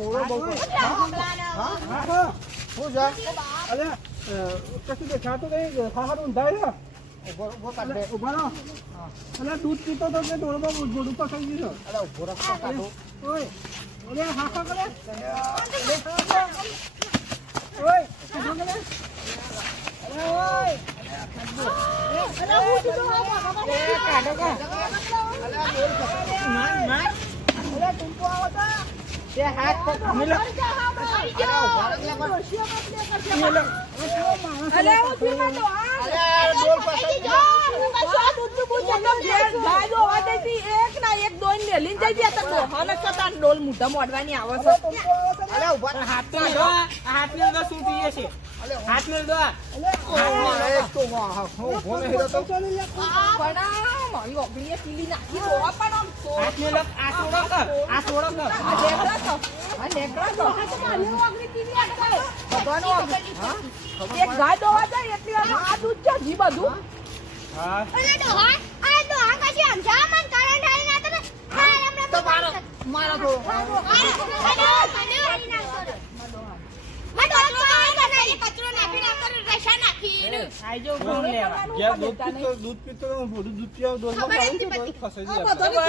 થોડો બહુ હા હું જા અલે કશું દેખાતો નહીં ખાવાનું ઊંધાય છે ઉભો કાઢ દે ઉભા રહો અલે દૂધ પીતો તો કે ડોળમાં મોઢું પકડી દીધો અલે ઉભો રાખ કાઢો ઓય ઓલે હાખા કરે ઓય હાખા કરે અલે ઓય અલે હું તું કાઢો કા અલે માર માર અલે તુંકો આવો તે હાથ મિલો અલે હું પીમાં તો અરે ડોલ પકડી જા હું કશો દૂધ બૂધ જતો ગાય દોવા દેતી એક ના એક દોઈન મેલીન જઈ ગયા તો ડોહને છતાં ડોલ મુઢા મોડવાની આવે છે અલે ઉભા હાથ તો દો હાથ ને દો શું પીએ છે હાથ ને દો અલે એક તો વાહ હું ભોને હેરો તો બડા મારી ઓગળીએ પીલી નાખી દોવા પણ આમ હાથ ને લગ આ છોડો આ નેકળા તો મારી ઓગળી પીલી આ ભગવાન હા એક ગાય દોવા જાય એટલે આ દૂધ છે જી બધું હા અરે ડોહા કશી આમ જામન કરંટ આઈ ના તમે હા હમણે તો મારો તો કચરો નાખી નાખો રસા નાખીને આઈ જો ફોન લેવા દૂધ પીતો મોઢું દૂધ પીવા દોરમાં પાઉં તો ફસાઈ જાય